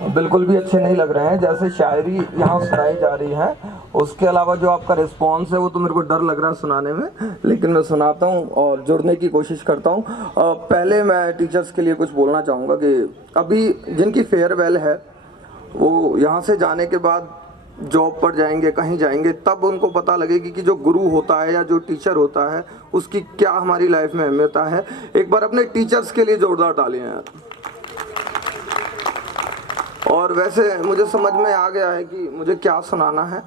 बिल्कुल भी अच्छे नहीं लग रहे हैं। जैसे शायरी यहाँ सुनाई जा रही है, उसके अलावा जो आपका रिस्पॉन्स है वो तो मेरे को डर लग रहा है सुनाने में, लेकिन मैं सुनाता हूँ और जुड़ने की कोशिश करता हूँ। पहले मैं टीचर्स के लिए कुछ बोलना चाहूँगा कि अभी जिनकी फेयरवेल है वो यहाँ से जाने के बाद जॉब पर जाएंगे, कहीं जाएंगे, तब उनको पता लगेगी कि जो गुरु होता है या जो टीचर होता है उसकी क्या हमारी लाइफ में अहमियत है। एक बार अपने टीचर्स के लिए जोरदार तालियां यार। और वैसे मुझे समझ में आ गया है कि मुझे क्या सुनाना है,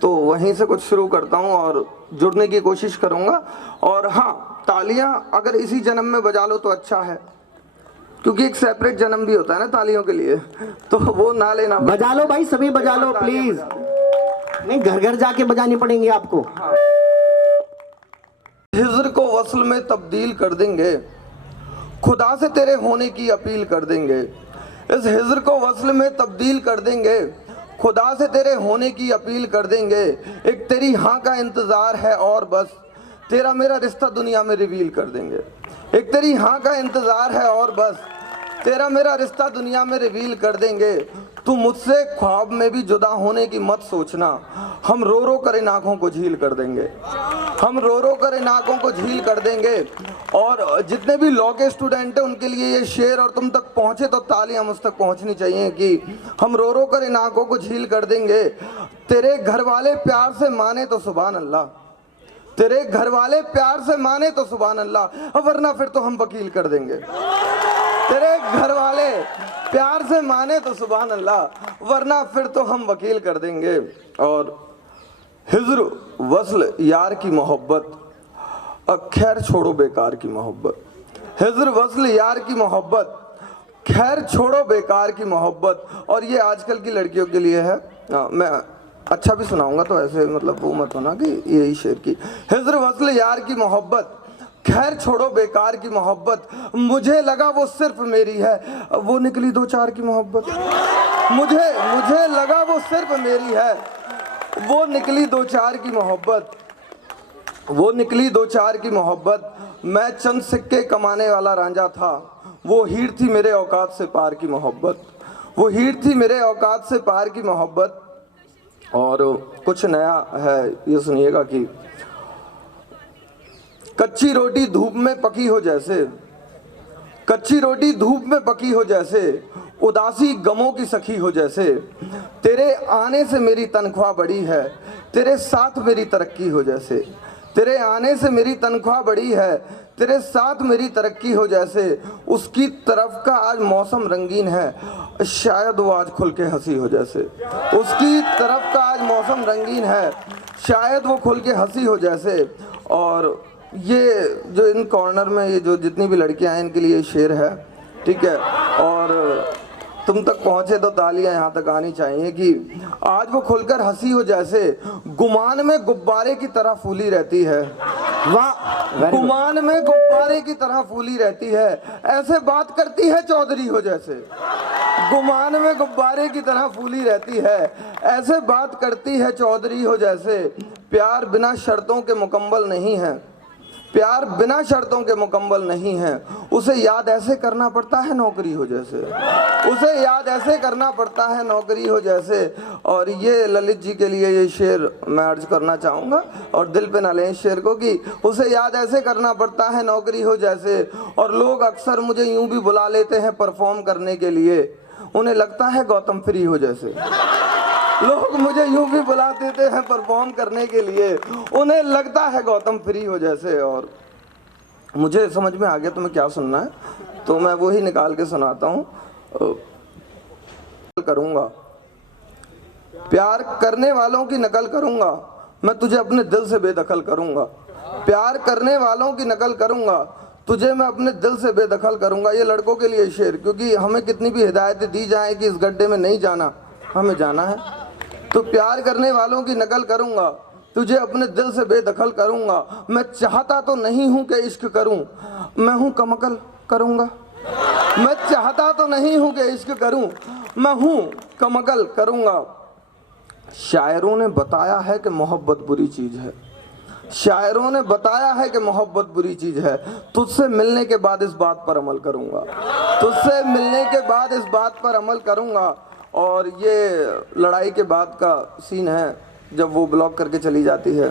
तो वहीं से कुछ शुरू करता हूँ और जुड़ने की कोशिश करूँगा। और हाँ, तालियां अगर इसी जन्म में बजा लो तो अच्छा है, क्योंकि एक सेपरेट जन्म भी होता है ना तालियों के लिए, तो वो ना लेना। बजा लो भाई, सभी बजा लो प्लीज। नहीं, घर घर जाके बजानी पड़ेंगी आपको। हाँ। हिज्र को वस्ल में तब्दील कर देंगे, खुदा से तेरे होने की अपील कर देंगे। इस हिज्र को वस्ल में तब्दील कर देंगे, खुदा से तेरे होने की अपील कर देंगे। एक तेरी हाँ का इंतज़ार है और बस, तेरा मेरा रिश्ता दुनिया में रिवील कर देंगे। एक तेरी हाँ का इंतज़ार है और बस, तेरा मेरा रिश्ता दुनिया में रिवील कर देंगे। तू मुझसे ख्वाब में भी जुदा होने की मत सोचना, हम रो रो कर इन आँखों को झील कर देंगे। हम रो रो कर इन आँखों को झील कर देंगे। और जितने भी लॉ के स्टूडेंट हैं उनके लिए ये शेर और तुम तक पहुँचे तो तालियां मुझ तक पहुँचनी चाहिए कि हम रो रो कर इन आँखों को झील कर देंगे। तेरे घर वाले प्यार से माने तो सुभान अल्लाह, तेरे घर वाले प्यार से माने तो सुभान अल्लाह, वरना फिर तो हम वकील कर देंगे। तेरे घर वाले प्यार से माने तो सुभान अल्लाह, वरना फिर तो हम वकील कर देंगे। और हिज्र वस्ल यार की मोहब्बत, खैर छोड़ो बेकार की मोहब्बत। हिज्र वस्ल यार की मोहब्बत, खैर छोड़ो बेकार की मोहब्बत। और ये आजकल की लड़कियों के लिए है। मैं अच्छा भी सुनाऊंगा तो ऐसे मतलब वो मत होना कि यही शेर की। हिज्र वस्ल यार की मोहब्बत, खैर छोड़ो बेकार की मोहब्बत। मुझे लगा वो सिर्फ मेरी है, वो निकली दो चार की मोहब्बत। मुझे लगा वो सिर्फ मेरी है, वो निकली दो चार की मोहब्बत। वो निकली दो चार की मोहब्बत। मैं चंद सिक्के कमाने वाला रांझा था, वो हीर थी मेरे औकात से पार की मोहब्बत। वो हीर थी मेरे औकात से पार की मोहब्बत। और कुछ नया है, ये सुनिएगा कि कच्ची रोटी धूप में पकी हो जैसे, कच्ची रोटी धूप में पकी हो जैसे, उदासी गमों की सखी हो जैसे। तेरे आने से मेरी तनख्वाह बढ़ी है, तेरे साथ मेरी तरक्की हो जैसे। तेरे आने से मेरी तनख्वाह बढ़ी है, तेरे साथ मेरी तरक्की हो जैसे। उसकी तरफ का आज मौसम रंगीन है, शायद वो आज खुल के हंसी हो जैसे। उसकी तरफ का आज मौसम रंगीन है, शायद वो खुल के हंसी हो जैसे। और ये जो इन कॉर्नर में ये जो जितनी भी लड़कियां हैं इनके लिए शेर है, ठीक है। और तुम तक पहुंचे तो तालियां यहाँ तक आनी चाहिए कि आज वो खुलकर हंसी हो जैसे, गुमान में गुब्बारे की तरह फूली रहती है। वाह, गुमान में गुब्बारे की तरह फूली रहती है, ऐसे बात करती है चौधरी हो जैसे। गुमान में गुब्बारे की तरह फूली रहती है, ऐसे बात करती है चौधरी हो जैसे। प्यार बिना शर्तों के मुकम्मल नहीं है, प्यार बिना शर्तों के मुकम्मल नहीं है। उसे याद ऐसे करना पड़ता है नौकरी हो जैसे, उसे याद ऐसे करना पड़ता है नौकरी हो जैसे। और ये ललित जी के लिए ये शेर मैं अर्ज करना चाहूँगा, और दिल पे ना लें इस शेर को, कि उसे याद ऐसे करना पड़ता है नौकरी हो जैसे। और लोग अक्सर मुझे यूं भी बुला लेते हैं परफॉर्म करने के लिए, उन्हें लगता है गौतम फ्री हो जैसे। लोग मुझे यूं भी बुला देते हैं परफॉर्म करने के लिए, उन्हें लगता है गौतम फ्री हो जैसे। और मुझे समझ में आ गया तुम्हें क्या सुनना है, तो मैं वही निकाल के सुनाता हूँ। करूँगा प्यार करने वालों की नकल करूँगा, मैं तुझे अपने दिल से बेदखल करूँगा। प्यार करने वालों की नकल करूँगा, तुझे मैं अपने दिल से बेदखल करूँगा। ये लड़कों के लिए शेर, क्योंकि हमें कितनी भी हिदायतें दी जाएं कि इस गड्ढे में नहीं जाना, हमें जाना है। तो प्यार करने वालों की नकल करूँगा, तुझे अपने दिल से बेदखल करूँगा। मैं चाहता तो नहीं हूँ कि इश्क करूँ, मैं हूँ कमकल करूँगा। मैं चाहता तो नहीं हूँ कि इश्क करूँ, मैं हूँ कमकल करूँगा। शायरों ने बताया है कि मोहब्बत बुरी चीज़ है, शायरों ने बताया है कि मोहब्बत बुरी चीज़ है। तुझसे मिलने के बाद इस बात पर अमल करूँगा, तुझसे मिलने के बाद इस बात पर अमल करूँगा। और ये लड़ाई के बाद का सीन है जब वो ब्लॉक करके चली जाती है।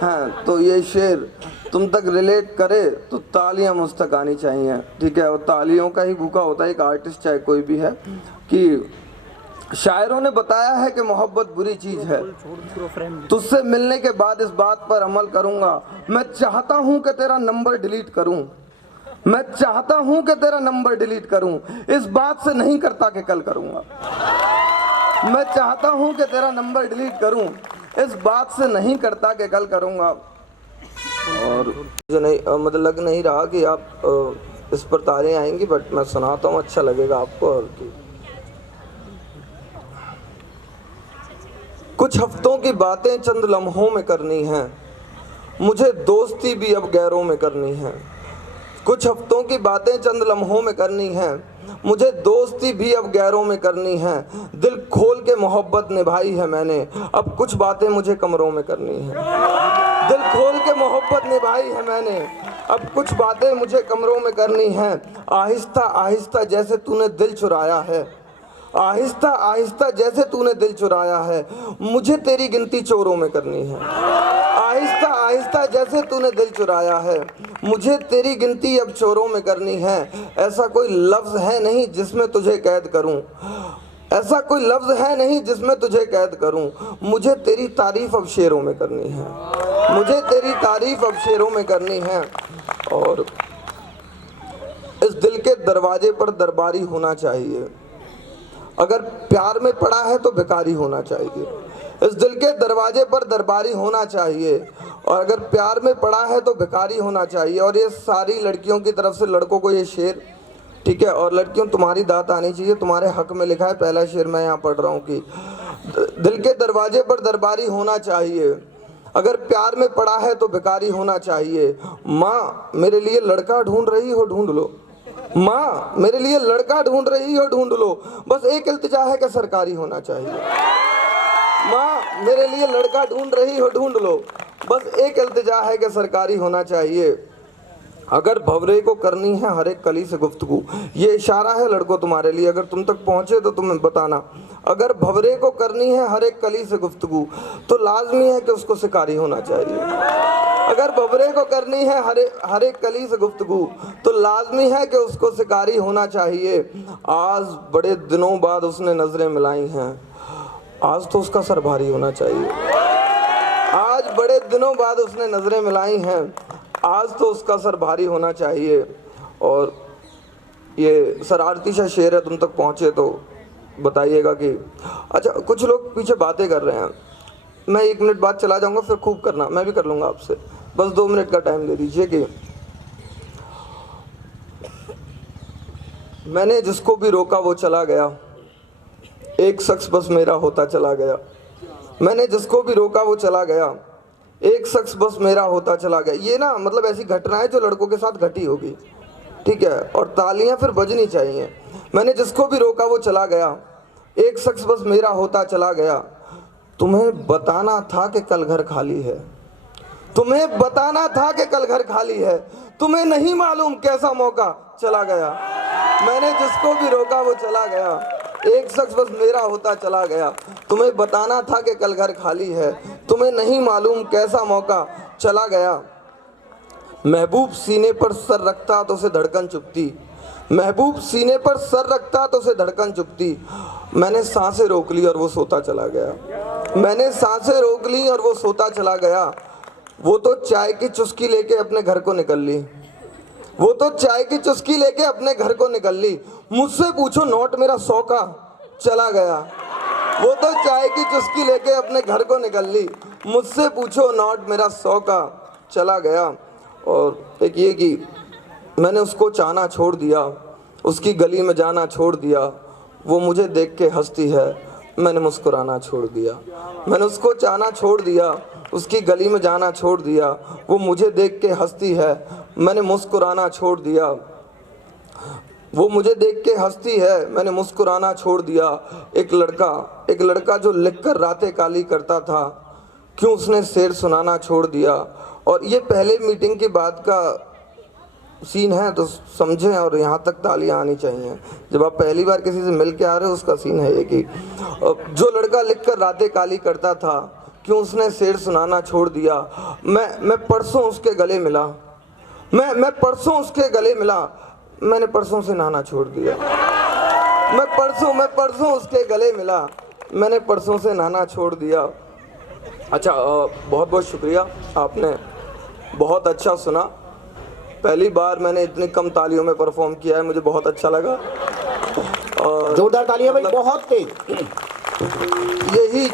हाँ, तो ये शेर तुम तक रिलेट करे तो तालियां मुझ तक आनी चाहिए, ठीक है। और तालियों का ही भूखा होता है एक आर्टिस्ट, चाहे कोई भी है। कि शायरों ने बताया है कि मोहब्बत बुरी चीज़ है, तुझसे मिलने के बाद इस बात पर अमल करूँगा। मैं चाहता हूँ कि तेरा नंबर डिलीट करूँ, मैं चाहता हूँ कि तेरा नंबर डिलीट करूँ, इस बात से नहीं करता कि कल करूँगा। मैं चाहता हूँ कि तेरा नंबर डिलीट करूँ, इस बात से नहीं करता कि कल करूँगा। और मुझे नहीं मतलब लग नहीं रहा कि आप इस पर तारें आएंगी, बट मैं सुनाता हूँ, अच्छा लगेगा आपको। और कि कुछ हफ्तों की बातें चंद लम्हों में करनी है, मुझे दोस्ती भी अब गैरों में करनी है। कुछ हफ्तों की बातें चंद लम्हों में करनी है, मुझे दोस्ती भी अब गैरों में करनी है। दिल खोल के मोहब्बत निभाई है मैंने, अब कुछ बातें मुझे कमरों में करनी है। दिल खोल के मोहब्बत निभाई है मैंने, अब कुछ बातें मुझे कमरों में करनी है। आहिस्ता आहिस्ता जैसे तूने दिल चुराया है, आहिस्ता आहिस्ता जैसे तूने दिल चुराया है, मुझे तेरी गिनती चोरों में करनी है। आहिस्ता आहिस्ता जैसे तूने दिल चुराया है, मुझे तेरी गिनती अब चोरों में करनी है। ऐसा कोई लफ्ज़ है नहीं जिसमें तुझे कैद करूं, ऐसा कोई लफ्ज़ है नहीं जिसमें तुझे कैद करूं, मुझे तेरी तारीफ़ अब शेरों में करनी है, मुझे तेरी तारीफ़ अब शेरों में करनी है। और इस दिल के दरवाजे पर दरबारी होना चाहिए, अगर प्यार में पड़ा है तो भिखारी होना चाहिए। इस दिल के दरवाजे पर दरबारी होना चाहिए, और अगर प्यार में पड़ा है तो भिखारी होना चाहिए। और ये सारी लड़कियों की तरफ से लड़कों को ये शेर, ठीक है। और लड़कियों तुम्हारी दात आनी चाहिए, तुम्हारे हक में लिखा है पहला शेर मैं यहाँ पढ़ रहा हूँ कि दिल के दरवाजे पर दरबारी होना चाहिए, अगर प्यार में पड़ा है तो भिखारी होना चाहिए। माँ मेरे लिए लड़का ढूंढ रही हो ढूंढ लो, माँ मेरे लिए लड़का ढूंढ रही हो ढूंढ लो, बस एक इल्तिजा है कि सरकारी होना चाहिए। माँ मेरे लिए लड़का ढूंढ रही हो ढूंढ लो, बस एक इल्तिजा है कि सरकारी होना चाहिए। अगर भंवरे को करनी है हर एक कली से गुफ्तगू, ये इशारा है लड़कों तुम्हारे लिए, अगर तुम तक पहुँचे तो तुम्हें बताना। अगर भंवरे को करनी है हर एक कली से गुफ्तगू, तो लाजमी है कि उसको शिकारी होना चाहिए। अगर भंवरे को करनी है हर एक कली से गुफ्तगू, तो लाजमी है कि उसको शिकारी होना चाहिए। आज बड़े दिनों बाद उसने नज़रें मिलाई हैं, आज तो उसका सर भारी होना चाहिए। आज बड़े दिनों बाद उसने नज़रें मिलाई हैं, आज तो उसका सर भारी होना चाहिए। और ये शरारती सा शेर है, तुम तक पहुँचे तो बताइएगा कि अच्छा कुछ लोग पीछे बातें कर रहे हैं, मैं 1 मिनट बाद चला जाऊंगा, फिर खूब करना, मैं भी कर लूँगा आपसे, बस 2 मिनट का टाइम दे दीजिए। कि मैंने जिसको भी रोका वो चला गया, एक शख्स बस मेरा होता चला गया। मैंने जिसको भी रोका वो चला गया, एक शख्स बस मेरा होता चला गया। ये ना मतलब ऐसी घटनाएं जो लड़कों के साथ घटी होगी, ठीक है, और तालियां फिर बजनी चाहिए। मैंने जिसको भी रोका वो चला गया, एक शख्स बस मेरा होता चला गया। तुम्हें बताना था कि कल घर खाली है, तुम्हें बताना था कि कल घर खाली है, तुम्हें नहीं मालूम कैसा मौका चला गया। मैंने जिसको भी रोका वो चला गया, एक शख्स बस मेरा होता चला गया। तुम्हें बताना था कि कल घर खाली है, तुम्हें नहीं मालूम कैसा मौका चला गया। महबूब सीने पर सर रखता तो उसे धड़कन चुभती, महबूब सीने पर सर रखता तो उसे धड़कन चुभती। मैंने सांसें रोक ली और वो सोता चला गया, मैंने सांसें रोक ली और वो सोता चला गया। वो तो चाय की चुस्की लेके अपने घर को निकल ली, वो तो चाय की चुस्की लेके अपने घर को निकल ली। मुझसे पूछो नोट मेरा 100 का चला गया, वो तो चाय की चुस्की लेके अपने घर को निकल ली। मुझसे पूछो नोट मेरा 100 का चला गया। और एक ये कि मैंने उसको चाहना छोड़ दिया, उसकी गली में जाना छोड़ दिया, वो मुझे देख के हंसती है, मैंने मुस्कुराना छोड़ दिया। मैंने उसको चाहना छोड़ दिया, उसकी गली में जाना छोड़ दिया, वो मुझे देख के हंसती है, मैंने मुस्कुराना छोड़ दिया। वो मुझे देख के हंसती है, मैंने मुस्कुराना छोड़ दिया। एक लड़का जो लिखकर रातें काली करता था, क्यों उसने शेर सुनाना छोड़ दिया। और ये पहले मीटिंग के बाद का सीन है तो समझें, और यहाँ तक तालियां आनी चाहिए। जब आप पहली बार किसी से मिल के आ रहे हो, उसका सीन है ये कि जो लड़का लिखकर रातें काली करता था, क्यों उसने शेर सुनाना छोड़ दिया। मैं परसों उसके गले मिला, मैं परसों उसके गले मिला, मैंने परसों से नहाना छोड़ दिया। मैं परसों उसके गले मिला, मैंने परसों से नहाना छोड़ दिया। अच्छा, बहुत बहुत शुक्रिया, आपने बहुत अच्छा सुना। पहली बार मैंने इतनी कम तालियों में परफॉर्म किया है, मुझे बहुत अच्छा लगा। और जोरदार तालियां भाई, बहुत तेज। यही